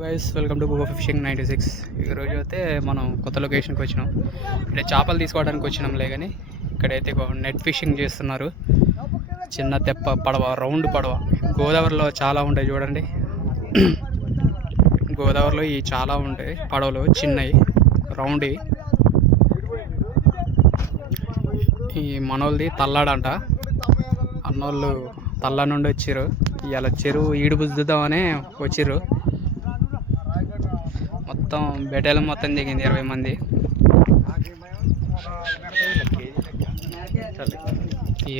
Guys welcome to Googo fishing 96. ఈరోజు అయితే మనం కొత్త లొకేషన్కి వచ్చినాం. ఇక్కడ చేపలు తీసుకోవడానికి వచ్చినాంలే, కానీ ఇక్కడైతే నెట్ ఫిషింగ్ చేస్తున్నారు. చిన్న తెప్ప పడవ, రౌండ్ పడవ. గోదావరిలో చాలా ఉంటాయి చూడండి. గోదావరిలో ఈ చాలా ఉంటాయి పడవలు, చిన్నవి రౌండ్. ఈ మనోళ్ళది తల్లాడంట. అన్నోళ్ళు తల్లా నుండి వచ్చిర్రు. ఇవాళ చెరువు ఈడు బుద్దుదామనే వచ్చిర్రు. మొత్తం బెటాలియన్ మొత్తం దిగింది 20 మంది.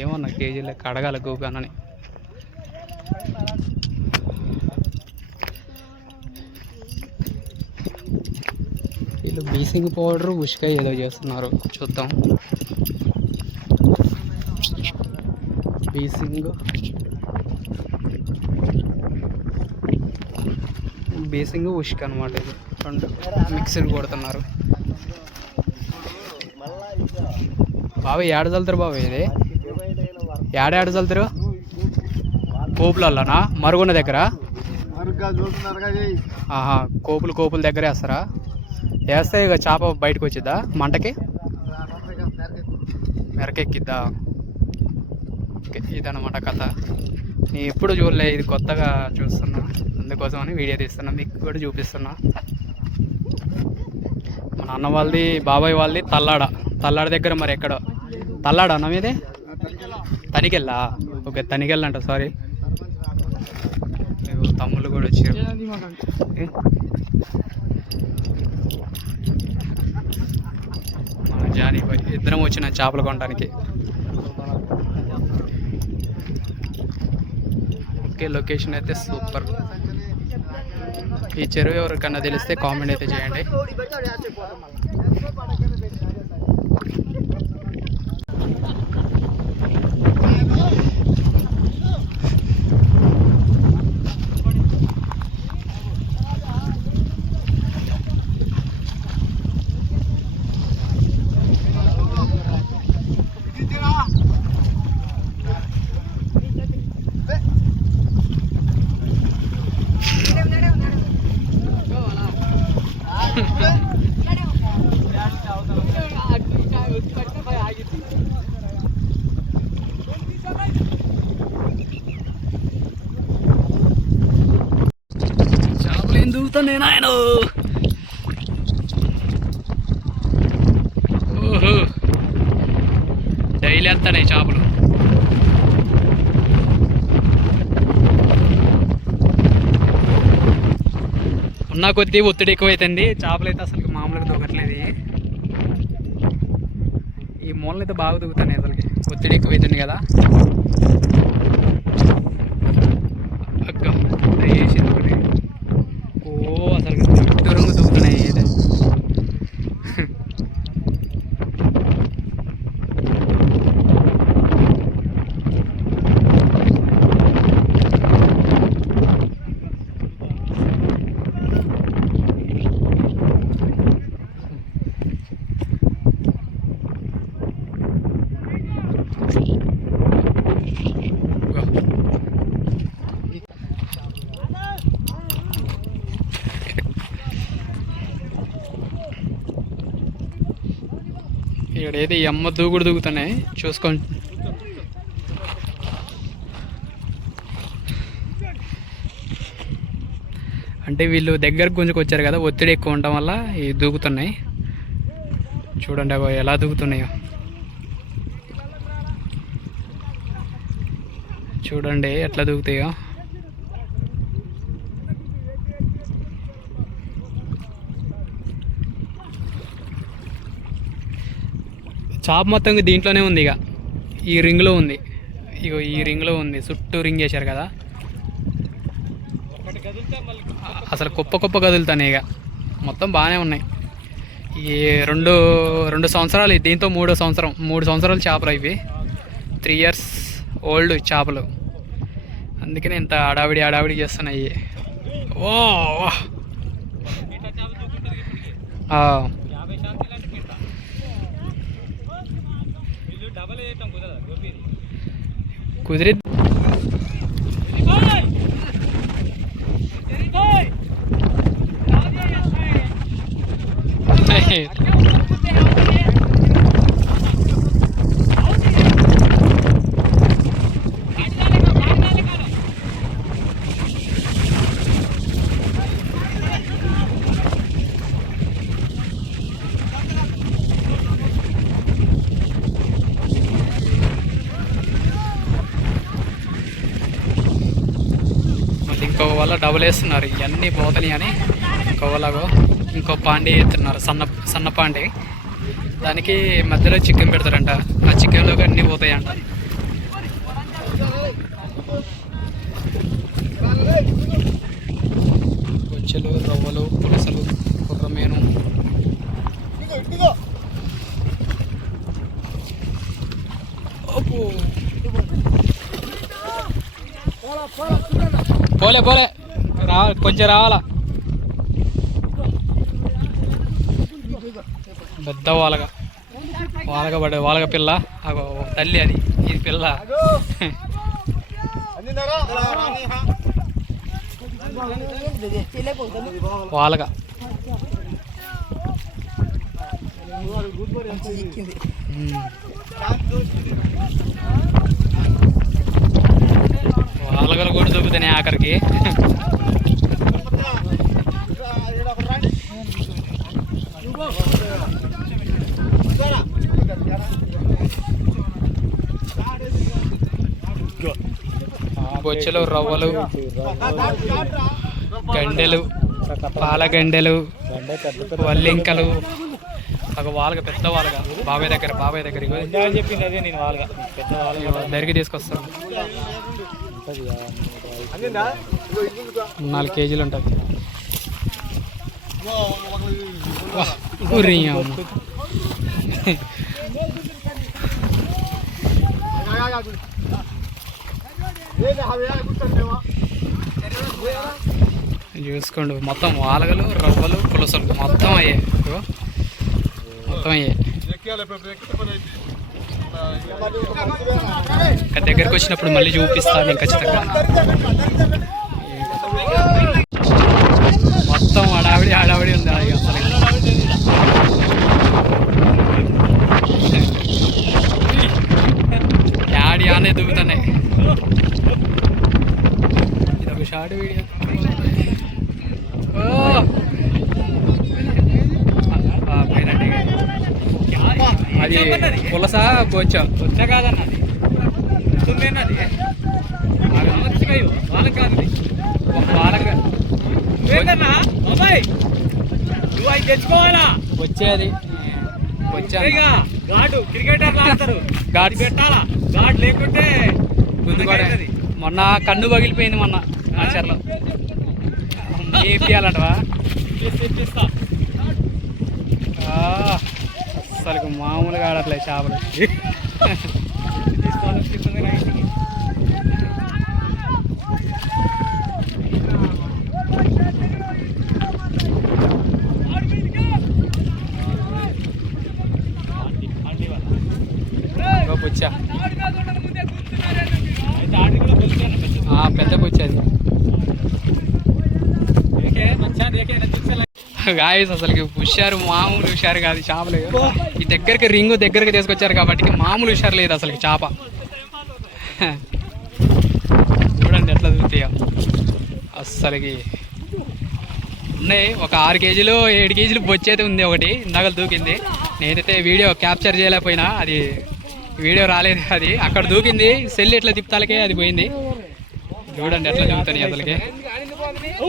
ఏమన్నా కేజీల కడగాల గూగానని. వీళ్ళు బీసింగ్ పౌడర్ ఉష్క ఏదో చేస్తున్నారు, చూద్దాం. బేసింగ్ ఉష్క అనమాట. ఇది రెండు మిక్సర్ కొడుతున్నారు. బాబాయ్ ఏడ చల్లుతారు బాబాయ్? ఇది ఏడ చల్లుతారు? కోపులలోనా? మరుగున్న దగ్గర? ఆహా, కోపుల దగ్గర వేస్తారా? వేస్తే ఇక చేప బయటకు వచ్చిద్దా మంటకి? మెరకెక్కిద్దా? ఓకే, ఇదన్నమాట కథ. నేను ఎప్పుడు చూడలే, ఇది కొత్తగా చూస్తున్నా, అందుకోసమని వీడియో తీస్తున్నా, మీకు కూడా చూపిస్తున్నా. మన అన్న వాళ్ళది, బాబాయ్ వాళ్ళది తల్లాడ దగ్గర. మరి ఎక్కడో తల్లాడ అన్న మీది? తనికెళ్ళా? ఓకే, తనికెళ్ళంట. సారీ, తమ్ముళ్ళు కూడా వచ్చారు. మన జానీ బాయ్ ఇద్దరం వచ్చిన చేపలు కొనడానికి. ఓకే, లొకేషన్ అయితే సూపర్. ఈ చెరువు ఎవరికన్నా తెలిస్తే కామెంట్ అయితే చేయండి. చేపలు ఏం దూకుతాను నేను ఆయన. ఓహో, డైలీ వస్తాయి చేపలు. ఉన్న కొద్దీ ఒత్తిడి ఎక్కువైతుంది. చేపలు అయితే అసలు మామూలుగా దూకట్లేదు. ఈ మూలలు అయితే బాగా దూకుతాయి, అసలుకి ఒత్తిడి ఎక్కువైతుంది కదా. అక్క వేసింది ఒకటి. ఓ, అసలు దూరంగా దూకుతున్నాయి. ఇది ఇక్కడైతే ఈ అమ్మ దూకుడు దూకుతున్నాయి, చూసుకోండి. అంటే వీళ్ళు దగ్గరకు గుంజుకొచ్చారు కదా, ఒత్తిడి ఎక్కువ ఉండటం వల్ల ఇవి దూకుతున్నాయి. చూడండి అగో ఎలా దూకుతున్నాయో. చూడండి ఎట్లా దూకుతాయో. చాప మొత్తం దీంట్లోనే ఉంది. ఇక ఈ రింగ్లో ఉంది. ఇగో ఈ రింగ్లో ఉంది. చుట్టూ రింగ్ చేశారు కదా, అసలు కుప్ప కదులుతాయి. ఇక మొత్తం బాగానే ఉన్నాయి. ఈ రెండు సంవత్సరాలు, దీంతో 3వ సంవత్సరం. 3 సంవత్సరాలు చేపలు ఇవి. 3 years ఓల్డ్ చేపలు. అందుకనే ఇంత హడావిడి చేస్తున్నాయి. ఓ, కుదిరి ఇది ఇంకో వల్ల డబుల్ వేస్తున్నారు, ఇవన్నీ పోతని అని ఇంకో వల్లగో ఇంకో పాండి ఎత్తున్నారు, సన్న పాండి. దానికి మధ్యలో చికెన్ పెడతారంట, ఆ చికెన్లోకి అన్నీ పోతాయంట. బొచ్చెలు, రవ్వలు, పులసలు, కుర్రమేను. పోలే పోలే కొంచెం రావాలా. పెద్ద వాలగా పడే వాలగ పిల్ల, తల్లి అది, ఇది పిల్ల. వాలగా వాలగలు కూడా దొరుకుతాయి ఆఖరికి. బొచ్చెలు, రవ్వలు, గండెలు, పాలగండెలు, వల్లింకలు. ఒక వాలగ, పెద్ద వాలగ, బాబాయ్ దగ్గర చెప్పింది అదే. నేను వాలగ పెద్ద వాలగ దగ్గరికి తీసుకొస్తాను. 4 కేజీలు ఉంటుంది. చూసుకోండి, మొత్తం వాలగలు, రవ్వలు, పులసలు మొత్తం అయ్యాయి. దగ్గరికి వచ్చినప్పుడు మళ్ళీ చూపిస్తాను నేను ఖచ్చితంగా. మొత్తం హడావిడి ఉంది అసలు. యాడి ఆనే దిగుతున్నాయి. ఇదొక షార్ట్ వీడియో. అది పులస బొచ్చా కాదన్నది, తెచ్చుకోవాలా వచ్చేది. ఘాటు క్రికెటర్లు ఆడతారు, ఘాటు పెట్టాలా, ఘాటు లేకుంటే మొన్న కన్ను పగిలిపోయింది మొన్న ఆచర్లో. ఏపియాలంటవా అసలు మామూలుగా ఆడట్లేదు చేపలు. బొచ్చా పెద్ద బొచ్చ అది. గాయస్ అసలుకి హుషారు, మామూలు హుషారు కాదు చేపలు. ఈ దగ్గరికి రింగు దగ్గరికి తీసుకొచ్చారు కాబట్టి మామూలు హుషారు లేదు అసలు చేప. చూడండి ఎట్లా దూకుతాయో అస్సలకి. ఉన్నాయి ఒక 6 కేజీలు 7 కేజీలు బొచ్చైతే ఉంది ఒకటి, ఇందాక దూకింది. నేనైతే వీడియో క్యాప్చర్ చేయలేకపోయినా, అది వీడియో రాలేదు. అది అక్కడ దూకింది, సెల్ ఇట్లా తిప్తాలకే అది పోయింది. చూడండి ఎట్లా దూకుతాయి అసలుకి.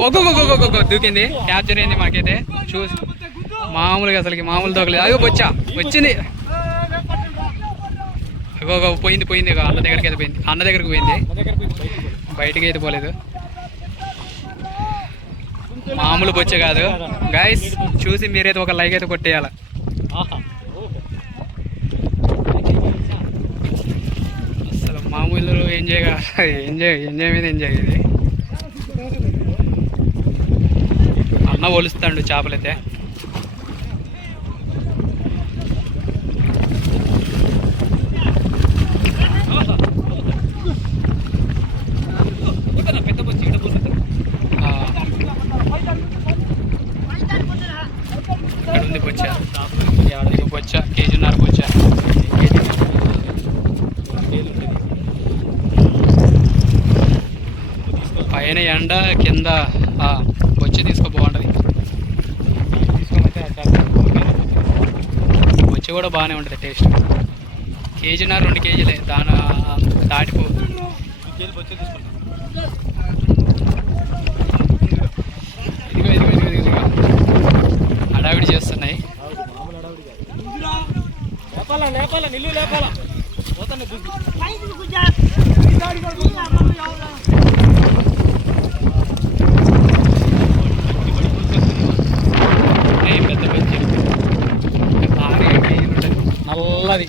ఒక్కొక్క దూకింది, క్యాప్చర్ అయింది మాకైతే. చూసి మామూలుగా అసలుకి మామూలు దూకలేదు. అదో బొచ్చా వచ్చింది, పోయింది. అన్న దగ్గరికి అయితే పోయింది, అన్న దగ్గరికి పోయింది, బయటికి అయితే పోలేదు. మామూలు బొచ్చే కాదు గైస్. చూసి మీరైతే ఒక లైక్ అయితే కొట్టేయాల. అసలు మామూలు ఎంజాయ్ మీద ఎంజాయ్ ఇది. అన్న ఒలుస్తాడు చేపలైతే. ఇక్కడ ఉంది బొచ్చా, బొచ్చా కేజీన్నర బొచ్చా. పైన ఎండ, కింద బొచ్చి తీసుకో బాగుంటుంది. బొచ్చి కూడా బాగానే ఉంటుంది టేస్ట్. కేజీన్నర 2 కేజీలే, దాటిపో. పెద్ద పెంచి భారీ నల్లది.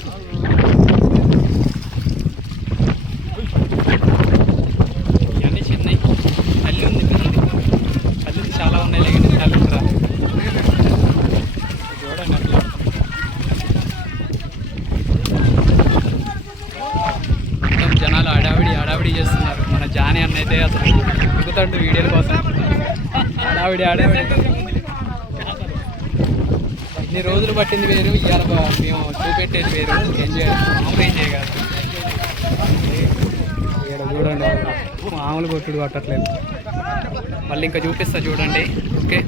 ఇవన్నీ చిన్నవి. తల్లి ఉంది, తల్లి చాలా ఉన్నాయి. లేకండి తల్లి రా చూడండి అట్లా. మొత్తం జనాలు హడావిడి చేస్తున్నారు. మన జానీ అన్న అయితే అసలు ఎగుతాడు వీడియోల కోసం. హడావిడి ఇన్ని రోజులు పట్టింది వేరు, ఇవాళ మేము చూపెట్టేది వేరు. ఏం చేయాలి, మామూలు ఏం చేయగలరు. ఇక్కడ చూడండి, మామూలు కొట్టుడు పట్టట్లేదు. మళ్ళీ ఇంకా చూపిస్తా చూడండి. ఓకే,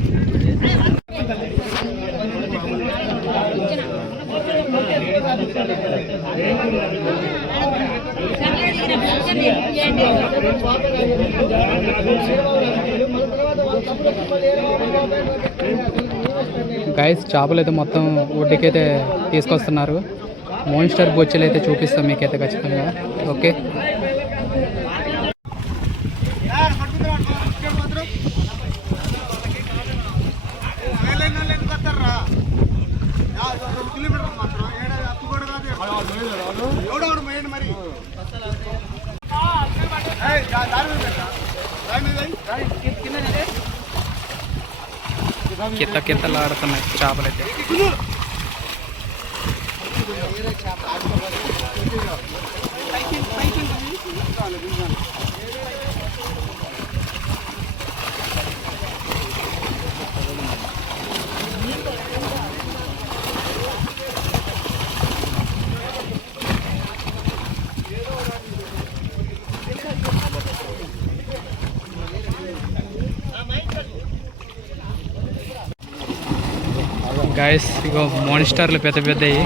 గైస్ చేపలు అయితే మొత్తం ఒడ్డుకైతే తీసుకొస్తున్నారు. మోన్స్టర్ బొచ్చెలు అయితే చూపిస్తాం మీకైతే ఖచ్చితంగా. ఓకే, కిత్తలాడుతున్నాయి చేపలైతే. గాయస్ ఇగో మోన్స్టర్లు పెద్ద పెద్దవి.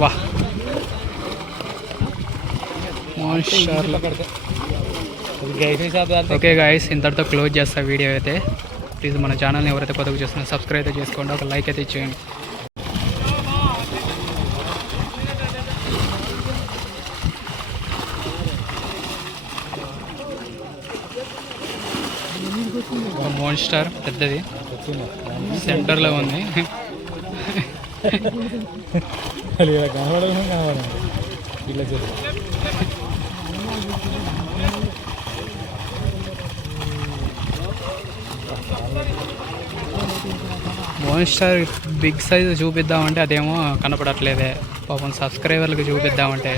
వా మోన్స్టర్లు. ఓకే గాయస్, ఇంతటితో క్లోజ్ చేస్తా వీడియో అయితే. ప్లీజ్ మన ఛానల్ని ఎవరైతే కొత్తగా చూస్తున్నారో సబ్స్క్రైబ్ అయితే చేసుకోండి, ఒక లైక్ అయితే ఇచ్చేయండి. మోన్స్టర్ పెద్దది సెంటర్లో ఉంది. మోన్స్టర్ బిగ్ సైజ్ చూపిద్దామంటే అదేమో కనపడట్లేదే. పాపం సబ్స్క్రైబర్లకు చూపిద్దామంటే